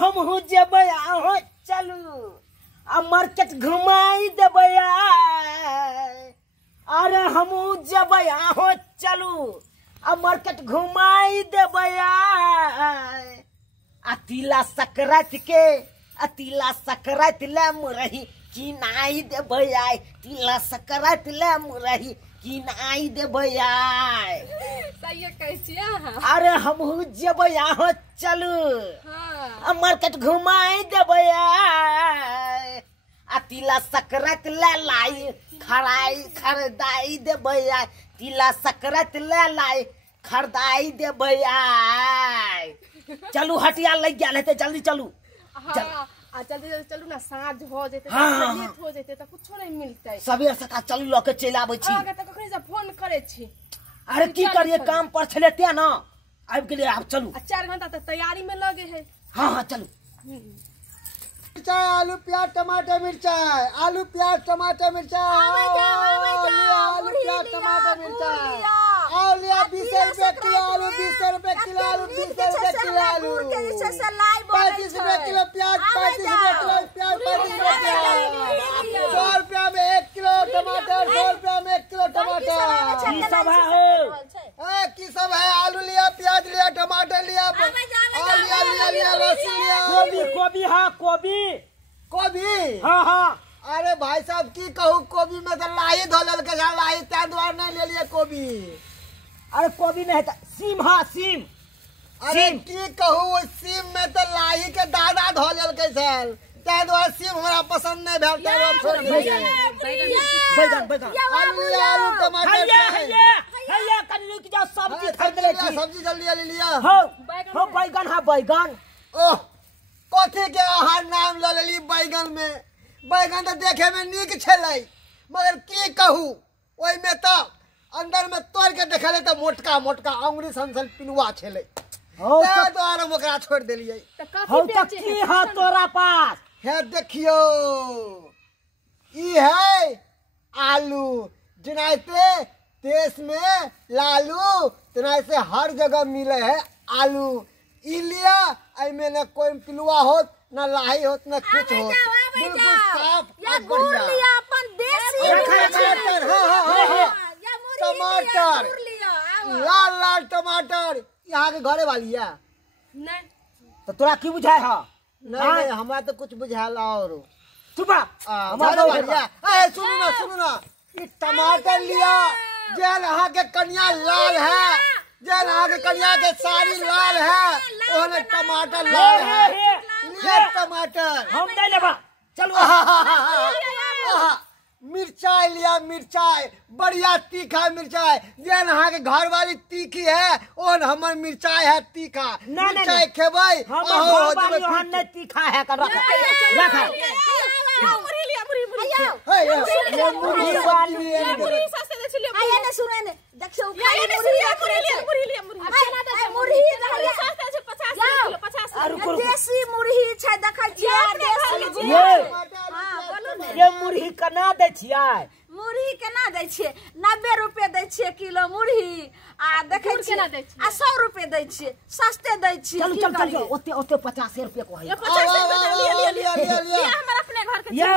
हम हो जेबै आहो चलू आ मार्केट घुमाई देबै अरे हम जेबै आहो चलू आ मार्केट घुमाई देबै आ तिला सकरात ले मुरही की नाई देबै तिला सकरात ले मुरही की नाई देबै सही कहै छियै अरे हम जेबै आहो चलू आ मार्केट घुमाई देबै आ तिला सकरात ले लाई खरदाई देबै तिला सकरात ले लाई खरदाई देबै चलू हटिया लग गेल हेतै जल्दी चलू जल्दी चलू ना साँझ हो जेतै लेट हो जेतै त कुछो नहीं मिलतै सबेर सका चलू ल के चलि आबै छी आगे त कखनी से फोन करे छी अरे की करिए काम पर छले ते ना आबि गेलिए अब चलू 4 घंटा त तैयारी में लगे है हां चलू मिर्चाई आलू प्याज टमाटर मिर्चाई आलू प्याज टमाटर मिर्चाई आलू प्याज टमाटर मिर्चाई आओ लिया 20 रुपए किलो आलू 20 रुपए किलो आलू 20 रुपए किलो आलू 35 रुपए किलो प्याज 35 रुपए किलो प्याज 35 रुपए 100 रुपया में 1 किलो टमाटर 100 रुपया में 1 किलो टमाटर की सब है की सब है आलू लिया प्याज लिया टमाटर लिया लिया लहसुन लिया कोबी हां कोबी हां अरे भाई साहब की कहूँ कोबी में तो लाई धोलल के लाई त्या द्वार नहीं ले लिए कोबी अरे कोबी नहीं है सीम अरे की कहूँ सीम में तो लाई के दादा धोलल के छल त्या द्वार सीम हमरा पसंद नहीं भेल त्या द्वार छोड़ दिए बैगन आलू टमाटर हैया कनी रुक जाओ सब्जी खरीद ले छी सब्जी जल्दी ले लिया हो बैगन ओह कथी के आहार नाम ल लेली बैगन में बैगन तो देखे में नीक छलै मगर की कहूँ ओइ में तो अंदर में तोड़ के देखले तो मोटका अंगुरी सन पिलुआ छलै ते द्वारा ओकरा छोड़ देलिए हो त की है तोरा पास है देखियो ई है आलू जनाते देश में लालू तनाइसे हर जगह मिले है आलू ई लिया में न कोई पिलुआ होत न लाही होत न कुछ होत बिल्कुल साफ और बढ़िया अपन देसी टमाटर लाल टमाटर यहाँ के घरे वाली है नहीं तो तोरा की बुझाय है नहीं हमरा तो कुछ बुझाला और चुपा हमारा वाली है सुनो ना ये टमाटर लिया जेल यहाँ के कन्या लाल है जेल यहाँ के कन्या के साड़ी लाल है ओने टमाटर लाल है ये टमाटर हम नहीं लेबा चलो मिर्चाई लिया मिर्चाई बढ़िया तीखा मिर्चाई जेन यहाँ के घर वाली तीखी है ओन हमर मिर्चाई है तीखा मिर्चाई खेबै हम नहीं तीखा है कर रख मुरही सस्ते दे छलिए आया ने सुने ने देखियो खाली मुरही सस्ते छै 50 किलो 50 देसी मुरही छै देखै छियै देसी ये मुरही केना दै छियै मुरही केना दै छियै 90 रुपए दै छियै किलो मुरही आ देखै छियै आ 100 रुपए दै छियै सस्ते दै छियै चल ओते 50 रुपए को है 50 रुपए लिया हमर अपने घर के ये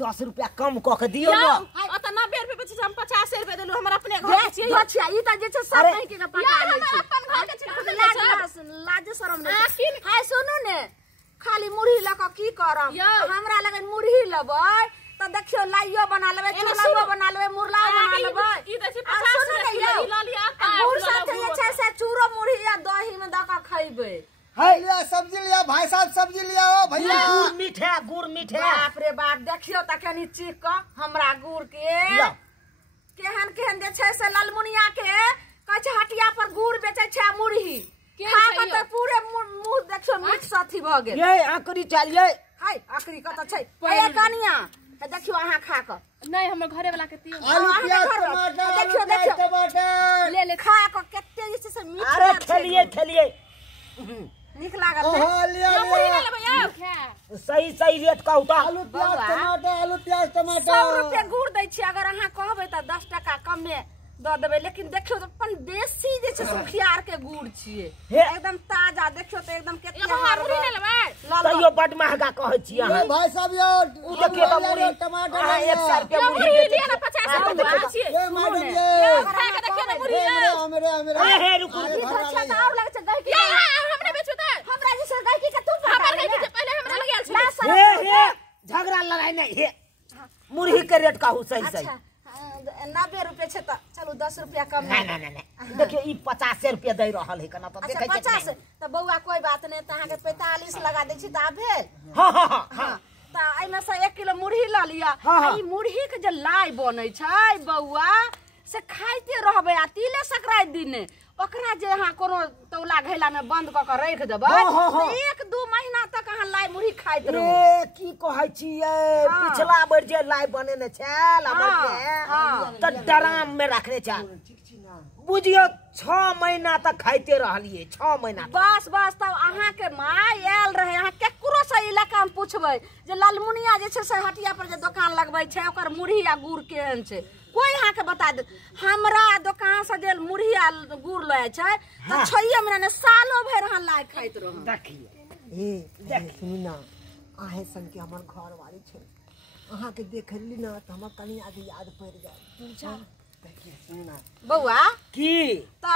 10 रुपया कम क के दियो ना ओत 90 रुपए पे हम 50 रुपए देलु हमर अपने घर के छियै ई त जे छै सब नहीं के पका लै छै अपन घर के छै लाज शरम नहीं हाय सुनू ने खाली मुरही ल के की करम हमरा लगे मुरही लेबै त देखियो लाइयो बना लेबै चूल्हा बना लेबै मुरला बना लेबै ई त 50 रुपए ल लिया गुड़ साथे जे छै से चूरो मुरही या दही में द के खइबै लिया सब्जी लिया भाई साहब सब्जी लिया ओ भैया गुड़ मीठे बाप रे बाप देखियो त कनी चीक क हमरा गुड़ के केहन जे छै से लालमुनिया के कहै छै हटिया पर गुड़ बेचै छै मुरही खा के त पूरे मुंह देखियो मिक्स अथी भ गेल ये आकरी चलिए हाय आकरी कत छै ए कनिया देखियो अहाँ खा क नहीं हमर घरे वाला के तियो आलू प्याज टमाटर टमाटर ले खा क केते जे से मीठ अरे खेलिए निक लागल सही रेट कहू त आलू प्याज टमाटर 100 रुपए गुड़ दै छी अगर अहाँ कहबै त 10 टका कम में द देबै लेकिन देखियो अपन देसी जे छै सुखियार के गुड़ छियै एकदम ताजा देखियो त एकदम केते हार मुरही नै लेबै बड़ महंगा कहै छी अहाँ भाई साहब ये उ देखिए तो मुड़ी टमाटर अहाँ 1 रुपया ये मुड़ी मुरही बेचै लिया ना 50 रुपया छिए ये मैडम ये खा के देखिए ना मुरही मेरे हे रुकू अच्छा और लगे छ गई की हमरे बेचता हमरा जैसे गई की तू हमर गई की पहले हमरा लगे आल हे झगड़ा लड़ाई नहीं हे मुरही के रेट कहू सही सही 90 रुपए छ त चलो 10 रुपया कम नहीं देखियो ई 50 रुपया दे रहल है कना त देखै छी 50 त बौआ कोई बात नहीं त अहाँ के 45 लगा दै छी त आ भेल हां त आई में से 1 किलो मुरही ल लिया ई मुरही के जे लाई बनै छै बौआ से खाइते रहबे आ तिले संक्रांति दिन ओकरा जे अहाँ कोनो तौला घैला में बंद क के रख देबै त 1-2 महीना तक अहाँ लाई मुरही खाइत रहबै ए की कहै छियै पिछला बेर जे लाई बनेने छल हमर के त ड्राम में रखने छ बुझियो 6 महीना तक खाइते रहलिए 6 महीना बस तब अहाँ के माय आयल रहे अहाँ केकरो से इलाका में पूछबै जे लालमुनिया जे छै से हटिया पर जे दुकान लगबै छै ओकर मुरही आ गुड़ केहन छै कोई अहाँ के बता दे हमरा दुकान से जे मुरही आ गुड़ लए छै त 6 महीना ने सालो भर अहाँ लाई खाइत रहब देखिए देख सुनी ना आहे संग के हमर घर वाली छै अहाँ के देखली ना त हमर कनी आगे याद पड़ जाए पूछा देखिए सुनी ना बौआ की त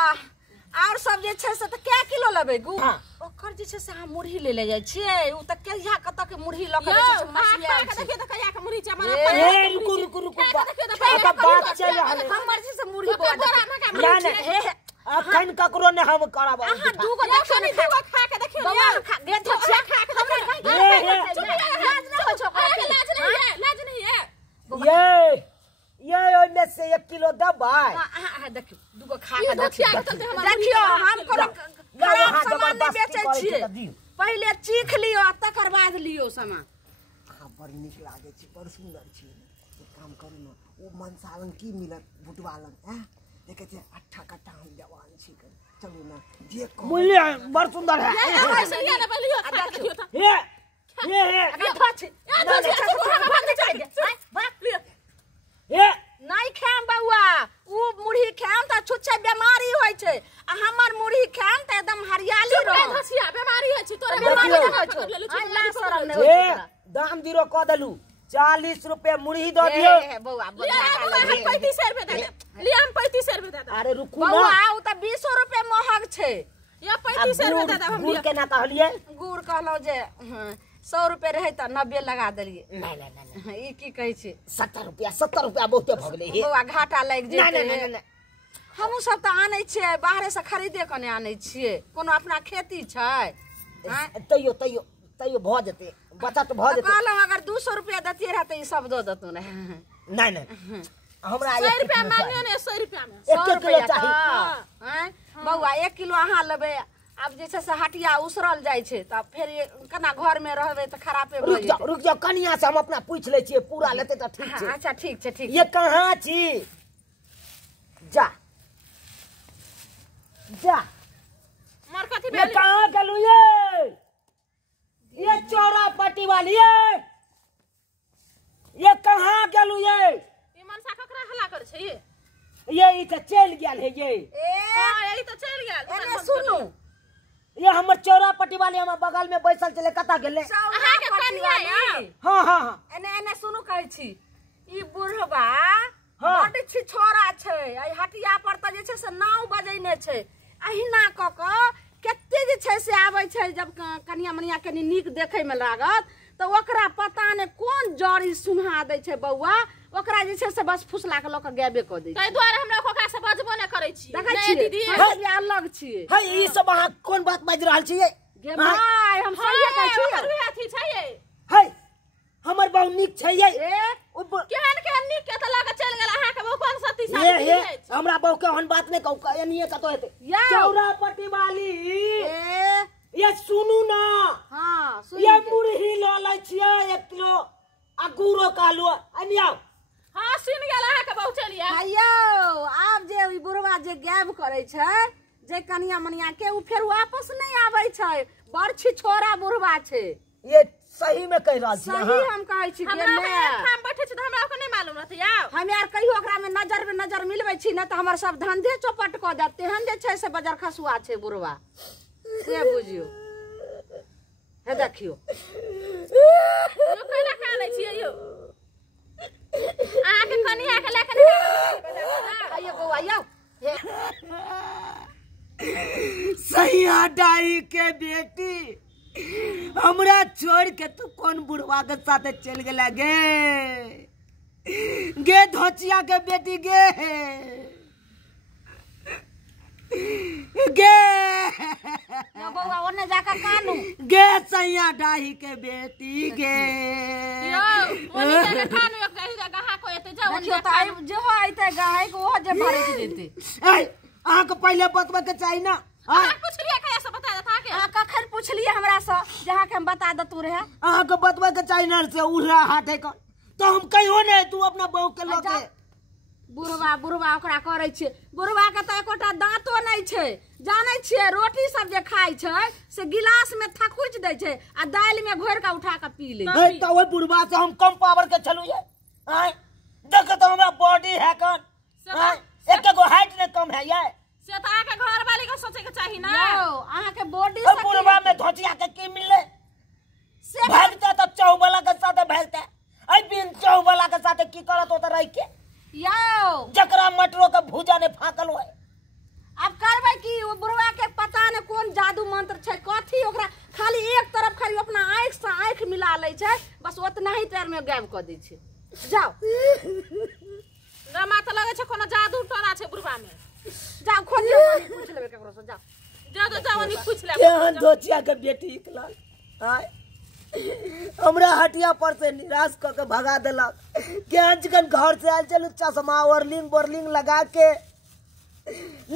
और सब जे छै से त क्या किलो लेबै गुड़ ओकर जे छै से अहाँ मुरही ले जाय छियै उ त कहिया कत के मुरही ल के बेचै छै मछलिया के देखिए त कहिया के मुरही जमा ए रुकू का बात चल रहल है हम मर्जी से मुरही बोरा नहीं अखन ककरो ने हम करब अहाँ दूगो देखियो ने दूगो खा के देखियो बौआ गेट छिया खा के देखियो लाज न हो छ लाज नहीं है ये ओने से 1 किलो दबाई हां देखियो दूगो खा के देखियो हम कोनो खराब सामान नहीं बेचै छियै पहले चीख लियो तकर बाद लियो सामान हां बड़ नीक लागे छै बड़ सुंदर छै एक काम करू ना ओ मनसालन की मिलत बुटवालन हैं देखे छै अट्ठा कट्टा हम जवान छी चलू ना जे मूल्य बड़ सुंदर है ऐसे ये ना लियो खा के देखियो त ये अबे धछ भाग लियो ये नहीं खाम बउआ उ मुरही खाम त छुच्छे बीमारी होय छै आ हमर मुरही खाम त एकदम हरियाली रह धसिया बीमारी होय छै तोरा बीमारी होय छै ला शरम नहीं होय छै दाम जीरो क देलू 40 रुपए मुरही दे दियो बउआ 35 रुपए दे दे लिया हम 35 रुपए दे दे अरे रुकू ना बउआ उ त 20 रुपए महग छै या 35 रुपए दे दे हम गुड़ के ना कहलिए गुड़ कहलो जे 100 रुपए रहे त 90 लगा देलिए नहीं ई की कहै छै 70 रुपया बहुते भ गेलै हे बउआ घाटा लाग जेतै नहीं हमहू सब त आनै छियै बाहरे से खरीदे कने आनै छियै कोनो अपना खेती छै तैयो भ जेतै बचत भ जेतै कहलौ अगर 200 रुपया देतिए रह त ई सब दो दतु ने नहीं हमरा 100 रुपया मानियो ने 100 रुपया में 1 किलो चाहिए हैं बउआ 1 किलो अहाँ लेबै अब जे छै से हटिया उसरल जाय छै त फिर कना घर में रहबै त खराबे भ जेतै रुक जाओ कनिया से हम अपना पूछ ले छियै पूरा लेते त ठीक छै अच्छा ठीक छै ठीक ये कहां छी जा मर कथि ये भेल कहां गेलू ये चौरा पट्टी वाली ये कहां गेलू ये ई मनसा ककरा हल्ला कर छै ये ई त चल गेल है ये हां ई त चल गेल एने सुनू ये हमर चौरा पट्टी वाली हमर बगल में बैसल चले कता गेले अहाँ के कनिया हां एने सुनू कहै छी ई बुढ़वा बड छी छोरा छै आई हटिया पर त जे छै से नाव बजैने छै अहिना क क कते जे छै से आबै छै जब कनिया मनिया कनी नीक देखै में लागत त ओकरा पता ने कोन जड़ी सुनहा दै छै बौआ ओकरा जे छै से बस फुसला के लोक गायबे क दै छै तै द्वारे हमरा ओकरा से बजबो नै करै छी देखै दीदी हम अलग छियै है ई सब अहाँ कोन बात बाज रहल छियै गे भाई हम सही कहै छी ओकर अथी छै है हमर बहु नीक छै ये केहन नीक के त लगा चल गेल अहाँ के बहु कोन सती साथी ये हमरा बहु के हन बात नै कहू एनिए कतो हेतै चौरा पट्टी वाली ये सुनू ना हां सुन ये मुरही ल लै छियै 1 किलो आ गुड़ो कालू अनियाओ हां सुन गेल अहाँ के बहु चलिया हैयो आब जे ई बुढ़वा जे गायब करे छै जे कनिया मनिया के उ फेर वापस नै आबै छै बड़ छी छोरा बुढ़वा छै ये सही में कह रहल छी सही हम कहै छी हमरा हम बैठे छी त हमरा ओके नै मालूम रहत यार हम यार कहियो ओकरा में नजर मिलबै छी न त हमर सब धंधे चौपट क देत तेहन जे छै से बजर खसुआ छै बुढ़वा से बुझियो हे देखियो यो कैला कानै छियै यो आके कनिया के लेके आइयो गौआ यो सैया डाई के बेटी हमरा छोड़ के तू कौन बुढ़वा के साथ चल गेला गे धोचिया के बेटी गे बउआ ओने जाकर कानू गे सैया डाही के बेटी गे यो ओने जाकर कानू एक कही गहा को एते जा ओने ताई जो आइते गहाई को ओ जे भरे के देते ए आहा के पहले बतबे के चाहिए ना हां पूछ लिया कैसे बता देता के हां कखर पूछ लिया हमरा से जहां के हम बता द तू रहे आहा के बतबे के चाहिए ना से उड़ा हाथे का तो हम कहियो ने तू अपना बहू के लके बुढ़वा ओकरा करे छे बुढ़वा के त एकोटा दांतो नै छे जानै छियै रोटी सब जे खाइ छै से गिलास में थकुच दै छै आ दाल में घोर के उठा के पी ले ए त ओइ बुढ़वा से हम कम पावर के चलू ये आय देख त हमरा बॉडी है कन एक गो हाइट ने कम है ये से त आके घर वाली के सोचे के चाहि ना यो आहा के बॉडी से बुढ़वा में धोतिया के की मिले से भागते त चौबला के साथ भागते आई बिन चौबला के साथ की करत होत रह के यो जकरा मटरो के भूजा ने फाकल होय अब करबै की वो बुढ़वा के पता ने कोन जादू मंत्र छै कथी ओकरा खाली एक तरफ खाली अपना आंख से आंख मिला लै छै बस ओतना ही पैर में गायब क दै छै जाओ रमा त लगे छै कोनो जादू टोना छै बुढ़वा में जाओ खोजियो पूछ लेबे केकरो से जाओ जादू जवानी पूछ ले केहन धोतिया के बेटी इकला आय हमरा हटिया पर से निराश क के भगा देलक केहन जखन घर से आयल चलू चश्मा बोरलिंग लगा के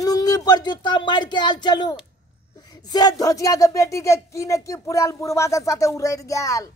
लुंगी पर जूता मार के आयल चलू से धोतिया के बेटी के की ने की पुराल बुढ़वा के साथे उड़ैत गेल